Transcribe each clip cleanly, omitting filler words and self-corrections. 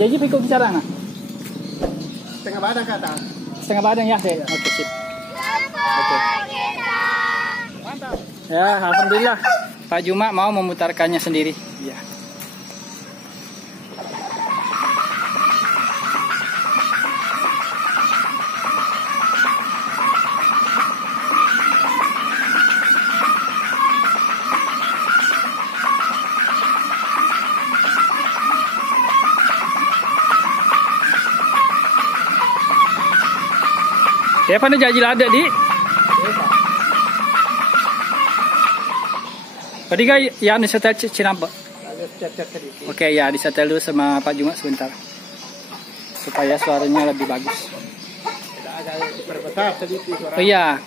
Jadi pikul bicara nak? Setengah badan ke atas. Setengah badan ya, deh. Oke, sip. Oke. Mantap. Ya, alhamdulillah. Pak Juma mau memutarkannya sendiri. Ya. Ya, mana jajil ada di? Tadi kan ya disetel Cinampak. Oke ya, disetel dulu sama Pak Juma sebentar. Supaya suaranya lebih bagus. Agak diperbesar sedikit suara. Oh iya.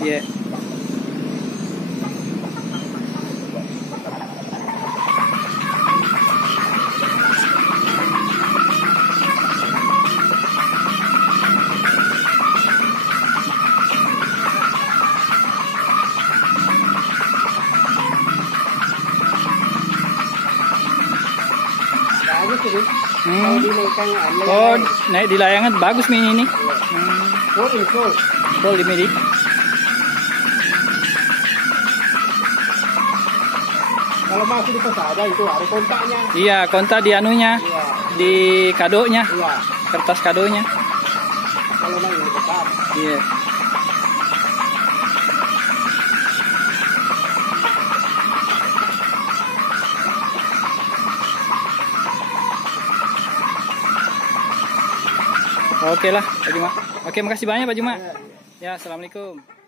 Yeah. Oh, naik di layangan bagus nih ini. Full ini. Kalau masih di pesawat itu ada kontaknya. Iya, kontak di anunya, Iya. di kadonya, Iya. kertas kadonya. Kalau main di pesawat. Iya. Oke lah, Pak Juma. Oke, makasih banyak Pak Juma. Ya, assalamualaikum.